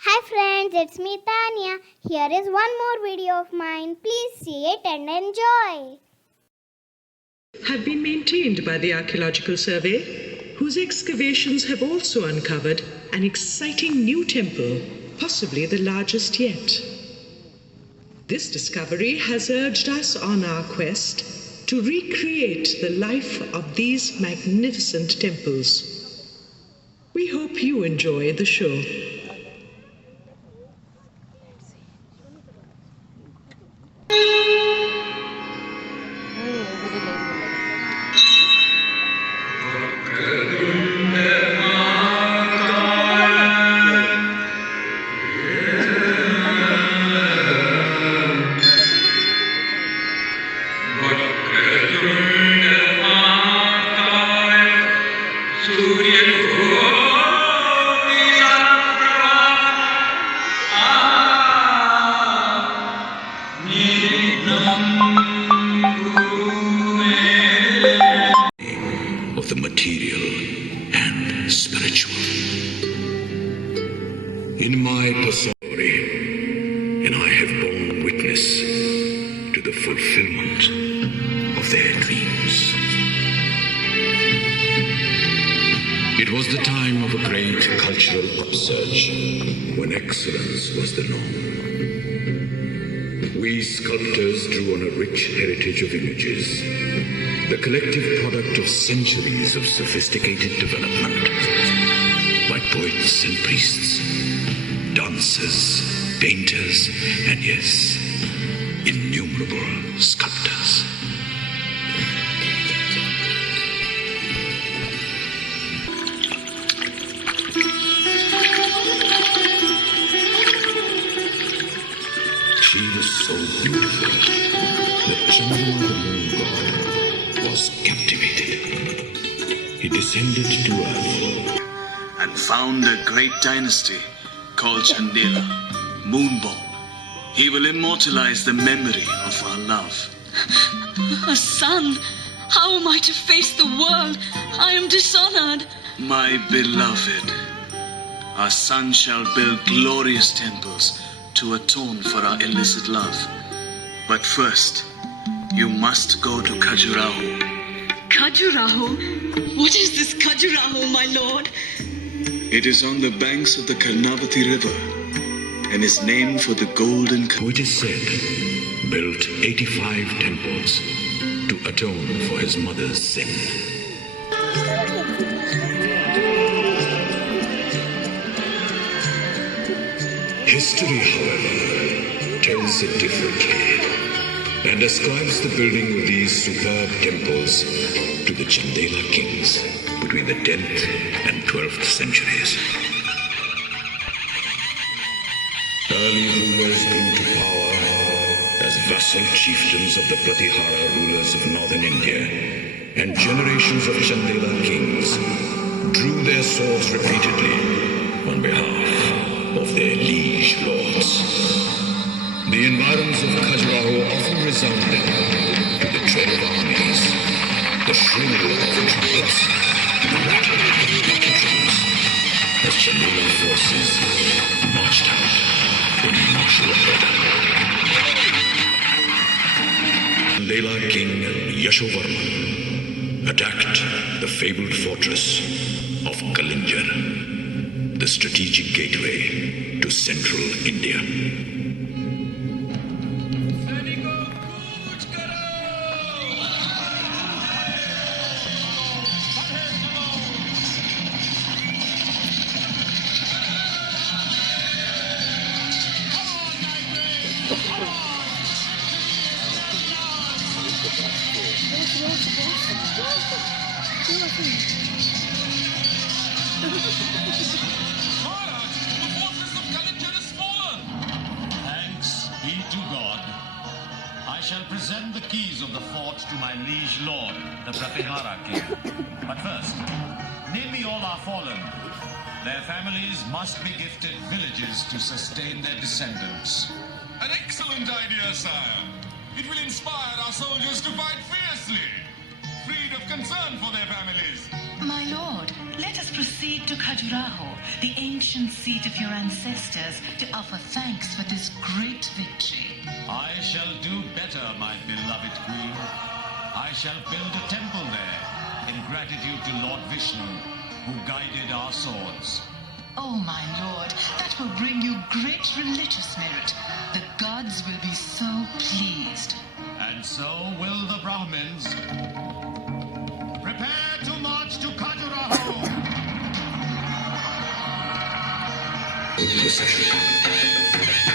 Hi friends, it's me Tanya. Here is one more video of mine. Please see it and enjoy. Have been maintained by the Archaeological Survey, whose excavations have also uncovered an exciting new temple, possibly the largest yet. This discovery has urged us on our quest to recreate the life of these magnificent temples. We hope you enjoy the show. Of the material and spiritual. In my story, and I have borne witness to the fulfillment of their dreams. It was the time of a great cultural upsurge, when excellence was the norm. We sculptors drew on a rich heritage of images, the collective product of centuries of sophisticated development, by poets and priests, dancers, painters, and yes, innumerable sculptors. She was so beautiful that Chandrama, the moon god, was captivated. He descended to earth and found a great dynasty called Chandela, moonborn. He will immortalize the memory of our love. A son? How am I to face the world? I am dishonored. My beloved, our son shall build glorious temples to atone for our illicit love. But first, you must go to Khajuraho. Khajuraho? What is this Khajuraho, my lord? It is on the banks of the Karnavati river and is named for the golden... who it is said built 85 temples to atone for his mother's sin. History, however, tells it differently and ascribes the building of these superb temples to the Chandela kings between the 10th and 12th centuries. Early rulers grew to power as vassal chieftains of the Pratihara rulers of northern India, and generations of Chandela kings drew their swords repeatedly on behalf of their liege lords. The environs of Khajuraho often resounded to the tread of armies, the shrill of trumpets, the rattle of battle drums, as Chandela forces marched out in martial order. Chandela King Yashovarman attacked the fabled fortress of Kalinjar, the strategic gateway to central India. Thanks be to God. I shall present the keys of the fort to my liege lord, the Pratihara king. But first, name me all our fallen. Their families must be gifted villages to sustain their descendants. An excellent idea, sire. It will inspire our soldiers to fight fiercely, freed of concern for their families. My lord, let us proceed to Khajuraho, the ancient seat of your ancestors, to offer thanks for this great victory. I shall do better, my beloved queen. I shall build a temple there in gratitude to Lord Vishnu, who guided our swords. Oh, my lord, that will bring you great religious merit. The gods will be so pleased. And so will the Brahmins. Prepare to march to Khajuraho! Procession.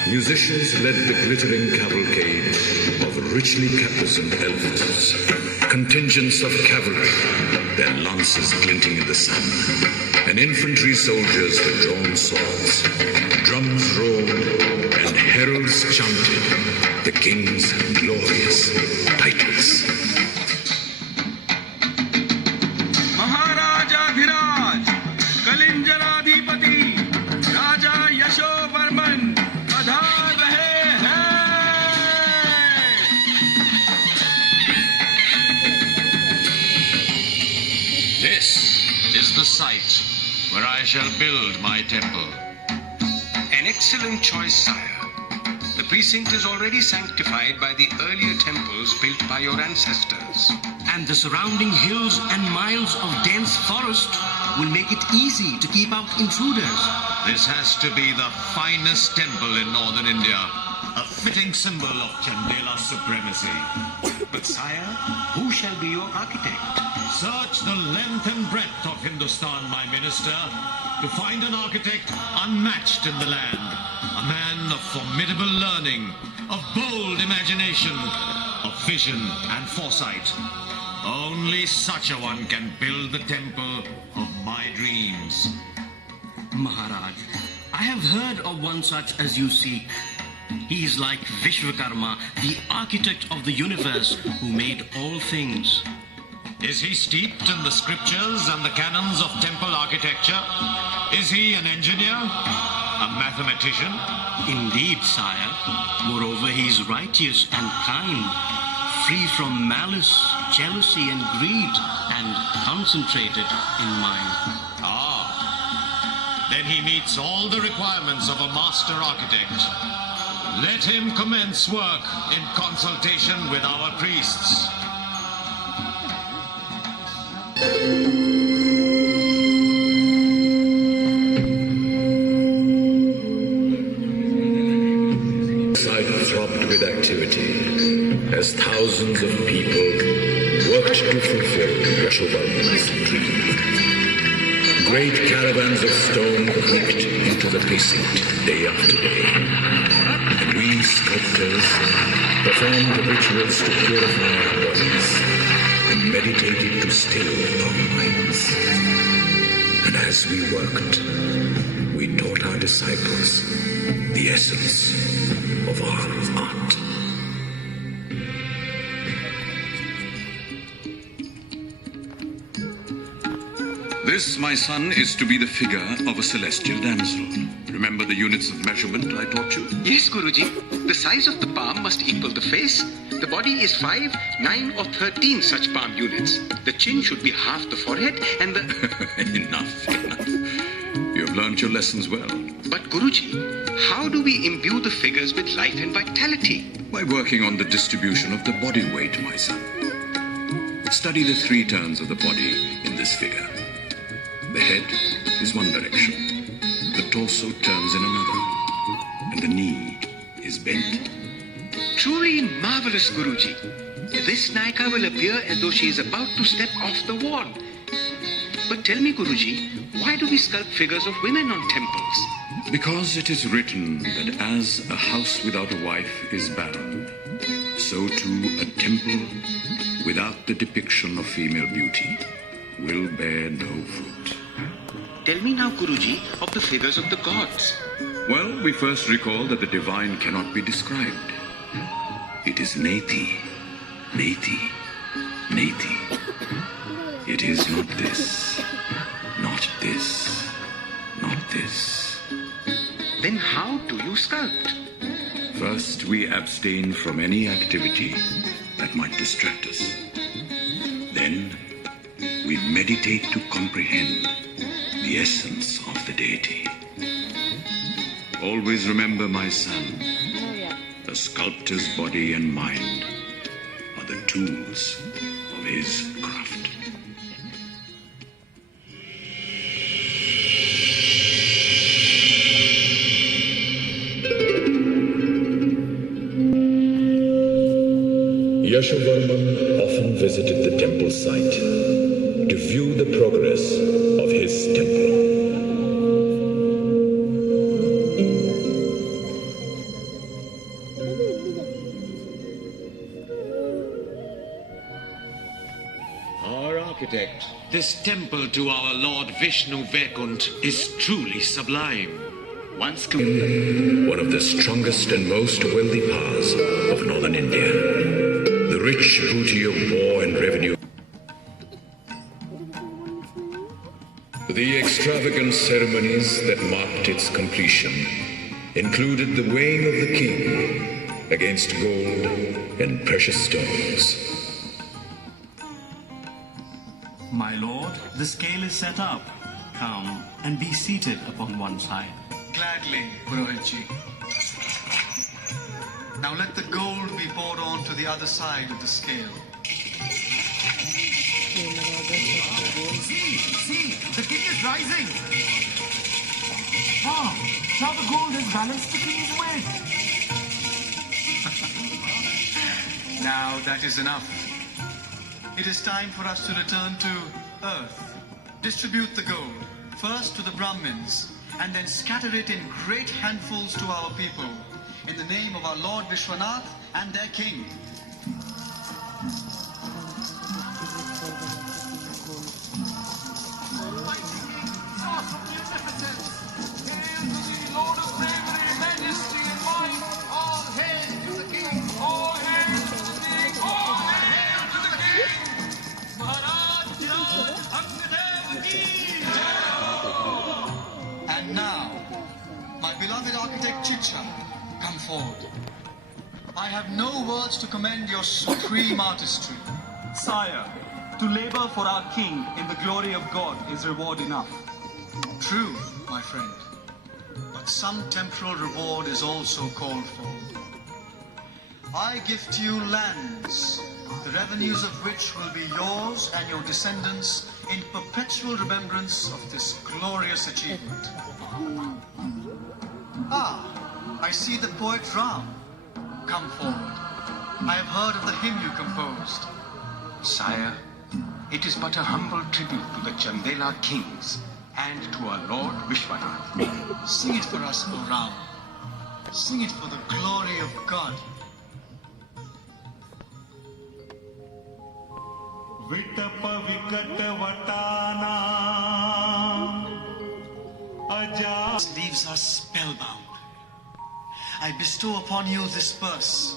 Musicians led the glittering cavalcade of richly caparisoned elephants. Contingents of cavalry, their lances glinting in the sun, and infantry soldiers with drawn swords. Drums roared and heralds chanted the king's glorious titles. Maharaja Dhiraj, Kalinjaradhipati, Raja Yashovarman, Padhar Rahe Hain. This is the site where I shall build my temple. An excellent choice, sire. The precinct is already sanctified by the earlier temples built by your ancestors. And the surrounding hills and miles of dense forest will make it easy to keep out intruders. This has to be the finest temple in northern India, a fitting symbol of Chandela's supremacy. But sire, who shall be your architect? Search the length and breadth of Hindustan, my minister, to find an architect unmatched in the land. A man of formidable learning, of bold imagination, of vision and foresight. Only such a one can build the temple of my dreams. Maharaj, I have heard of one such as you seek. He is like Vishwakarma, the architect of the universe who made all things. Is he steeped in the scriptures and the canons of temple architecture? Is he an engineer? A mathematician? Indeed, sire. Moreover, he is righteous and kind, free from malice, jealousy and greed, and concentrated in mind. Ah, then he meets all the requirements of a master architect. Let him commence work in consultation with our priests. Throbbed with activity as thousands of people worked to fulfill Yashovarman's dream. Great caravans of stone crept into the precinct day after day, and we sculptors performed rituals to purify our bodies and meditated to still our minds. And as we worked, we taught our disciples the essence of our art. This, my son, is to be the figure of a celestial damsel. Remember the units of measurement I taught you? Yes, Guruji. The size of the palm must equal the face. The body is 5, 9 or 13 such palm units. The chin should be half the forehead and the... Enough. You have learned your lessons well. But Guruji, how do we imbue the figures with life and vitality? By working on the distribution of the body weight, my son. Study the 3 turns of the body in this figure. The head is one direction, the torso turns in another, and the knee is bent. Truly marvelous, Guruji. This Naika will appear as though she is about to step off the wall. But tell me, Guruji, why do we sculpt figures of women on temples? Because it is written that as a house without a wife is barren, so too a temple without the depiction of female beauty will bear no fruit. Tell me now, Guruji, of the figures of the gods. Well, we first recall that the divine cannot be described. It is Neti, Neti, Neti. It is not this, not this, not this. Then how do you sculpt? First, we abstain from any activity that might distract us. Then, we meditate to comprehend the essence of the deity. Always remember, my son, the sculptor's body and mind are the tools of his craft. Yashovarman often visited the temple site to view the progress of his temple. Our architect, this temple to our Lord Vishnu Vaikunt is truly sublime. Once one of the strongest and most wealthy parts of northern India. The rich booty of war and revenue. The extravagant ceremonies that marked its completion included the weighing of the king against gold and precious stones. My lord, the scale is set up. Come and be seated upon one side. Gladly, Purohitji. Now let the gold be poured on to the other side of the scale. See, the king is rising. Ah, now the gold has balanced the king's weight. Now that is enough. It is time for us to return to earth. Distribute the gold, first to the Brahmins, and then scatter it in great handfuls to our people, in the name of our Lord Vishwanath and their king. And now, my beloved architect Chicha, come forward. I have no words to commend your supreme artistry. Sire, to labor for our king in the glory of God is reward enough. True, my friend. But some temporal reward is also called for. I gift you lands, the revenues of which will be yours and your descendants in perpetual remembrance of this glorious achievement. Ah, I see the poet Ram. Come forward. I have heard of the hymn you composed. Sire, it is but a humble tribute to the Chandela kings and to our Lord Vishwanath. Sing it for us, O Ram. Sing it for the glory of God. Vitapa vikata vatana aja. This leaves us spellbound. I bestow upon you this purse.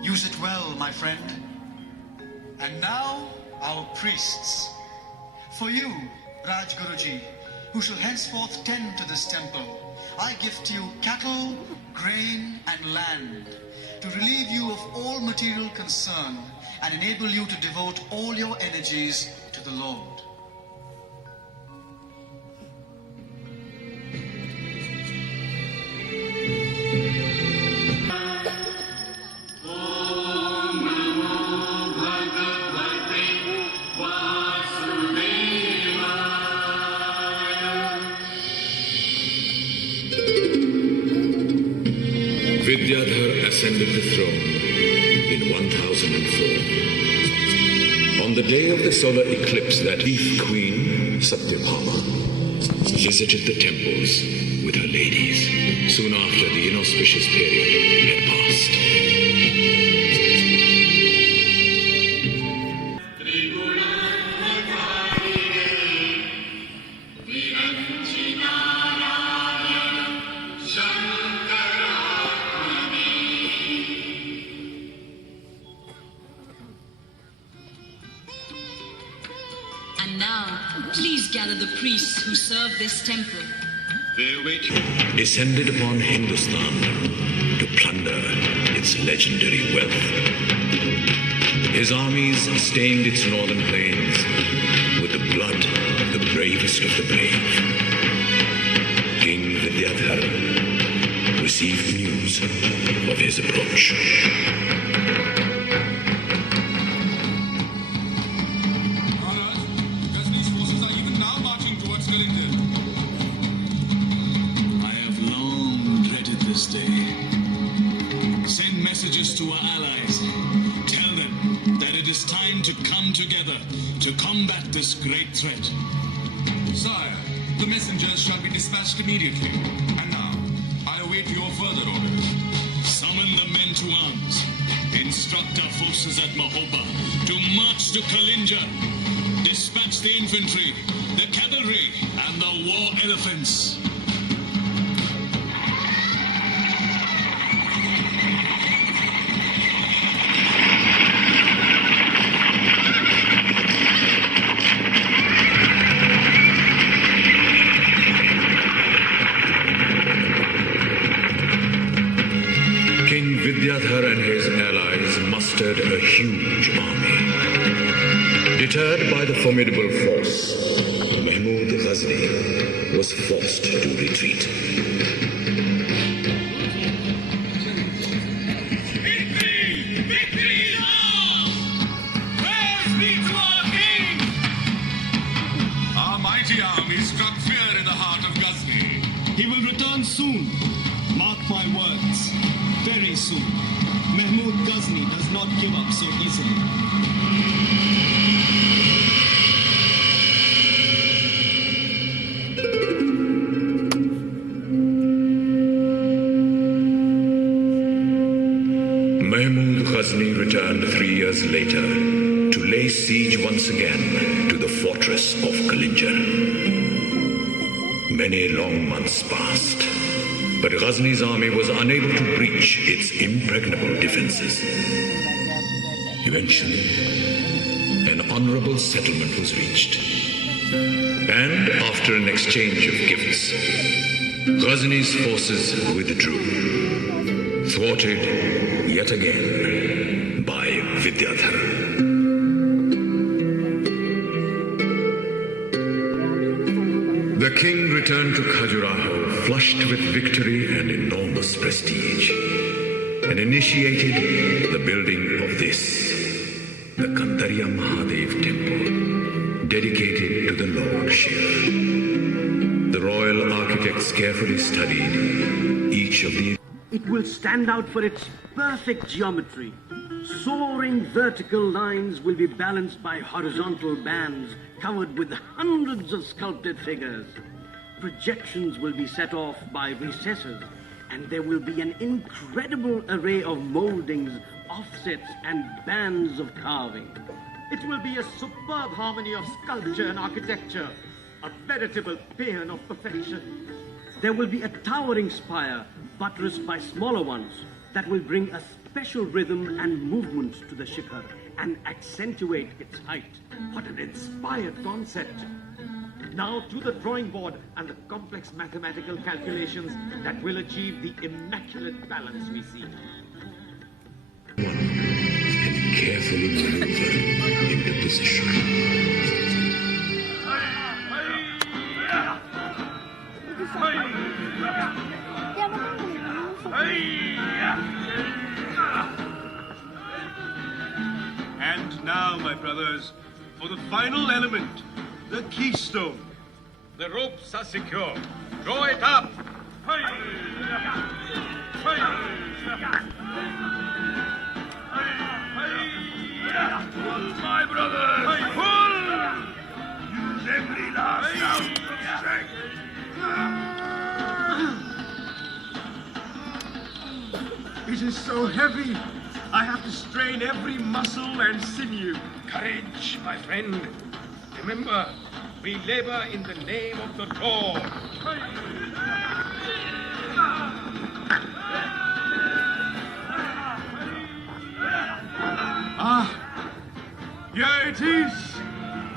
Use it well, my friend. And now, our priests. For you, Raj Guruji, who shall henceforth tend to this temple, I gift you cattle, grain, and land to relieve you of all material concern and enable you to devote all your energies to the Lord. Vidyadhar ascended the throne in 1004. On the day of the solar eclipse, that chief queen, Satyabhama, visited the temples with her ladies soon after the inauspicious period had passed. And now, please gather the priests who serve this temple. They await you. Descended upon Hindustan to plunder its legendary wealth. His armies stained its northern plains with the greatest of the brave. King Vidyadhara received news of his approach. Send messages to our allies. Tell them that it is time to come together to combat this great threat. Sire, the messengers shall be dispatched immediately. And now, I await your further orders. Summon the men to arms. Instruct our forces at Mahoba to march to Kalinja. Dispatch the infantry, the cavalry, and the war elephants. King Vidyadhar and his allies mustered a huge army. Deterred by the formidable force, Mahmud Ghazni was forced to retreat. Our mighty army struck fear in the heart of Ghazni. He will return soon. Mark my words. Very soon. Mahmud Ghazni does not give up so easily. Mahmud Ghazni returned 3 years later to lay siege once again to the fortress of Kalinjar. Many long months passed, but Ghazni's army was unable to breach its impregnable defenses. Eventually, an honorable settlement was reached. And after an exchange of gifts, Ghazni's forces withdrew, thwarted yet again by Vidyadhara. The king returned to Khajuraho flushed with victory and enormous prestige, and initiated the building of this, the TANYA Mahadev temple, dedicated to the Lord Shiva. The royal architects carefully studied each of the... It will stand out for its perfect geometry. Soaring vertical lines will be balanced by horizontal bands covered with hundreds of sculpted figures. Projections will be set off by recesses, and there will be an incredible array of moldings, offsets, and bands of carving. It will be a superb harmony of sculpture and architecture, a veritable paean of perfection. There will be a towering spire buttressed by smaller ones that will bring a special rhythm and movement to the shikhar and accentuate its height. What an inspired concept! Now to the drawing board and the complex mathematical calculations that will achieve the immaculate balance we seek. And carefully maneuver into position. And now, my brothers, for the final element, the keystone. The ropes are secure. Draw it up. Pull, my brothers. Pull. Use every last ounce of strength. It is so heavy. I have to strain every muscle and sinew. Courage, my friend. Remember, we labor in the name of the Lord. Ah, here it is.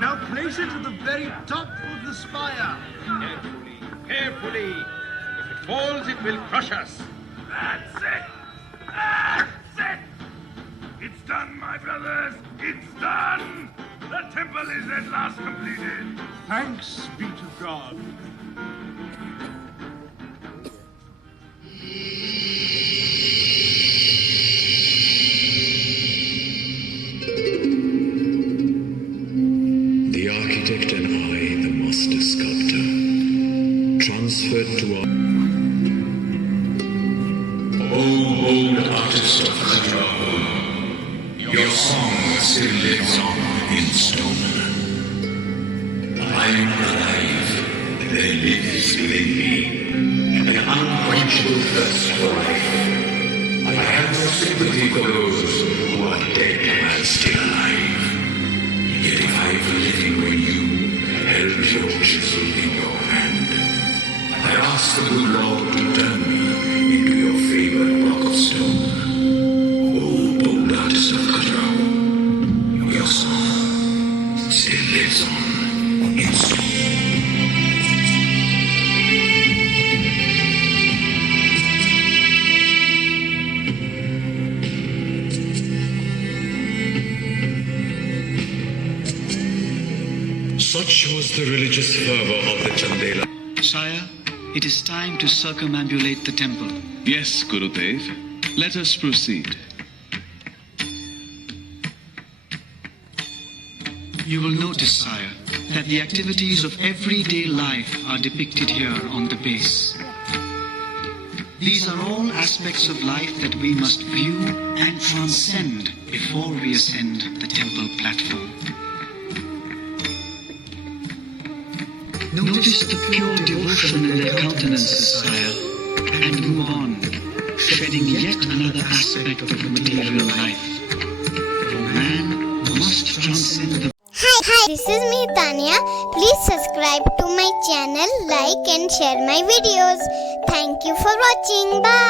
Now place it to the very top of the spire. Carefully, carefully. If it falls, it will crush us. That's it. That's it. It's done, my brothers. It's done. The temple is at last completed. Thanks be to God. The architect and I, the master sculptor, transferred to our... O old artist of Khajuraho, your song still lives on in stone. I am alive, there lives within me an unquenchable thirst for life. I have no sympathy for those who are dead and still alive. Yet if I were living when you held your chisel in your hand, I ask the good Lord to turn me into your favorite block of stone. O bold artist of Khajuraho, your song still lives on in stone. Such was the religious fervor of the Chandela. Sire, it is time to circumambulate the temple. Yes, Gurudev. Let us proceed. You will notice, sire, that the activities of everyday life are depicted here on the base. These are all aspects of life that we must view and transcend before we ascend the temple platform. Notice the pure devotion in their countenances, sire, and move on, shedding yet another aspect of material life. For man must transcend the... Hi, this is me Tanya. Please subscribe to my channel, like and share my videos. Thank you for watching. Bye.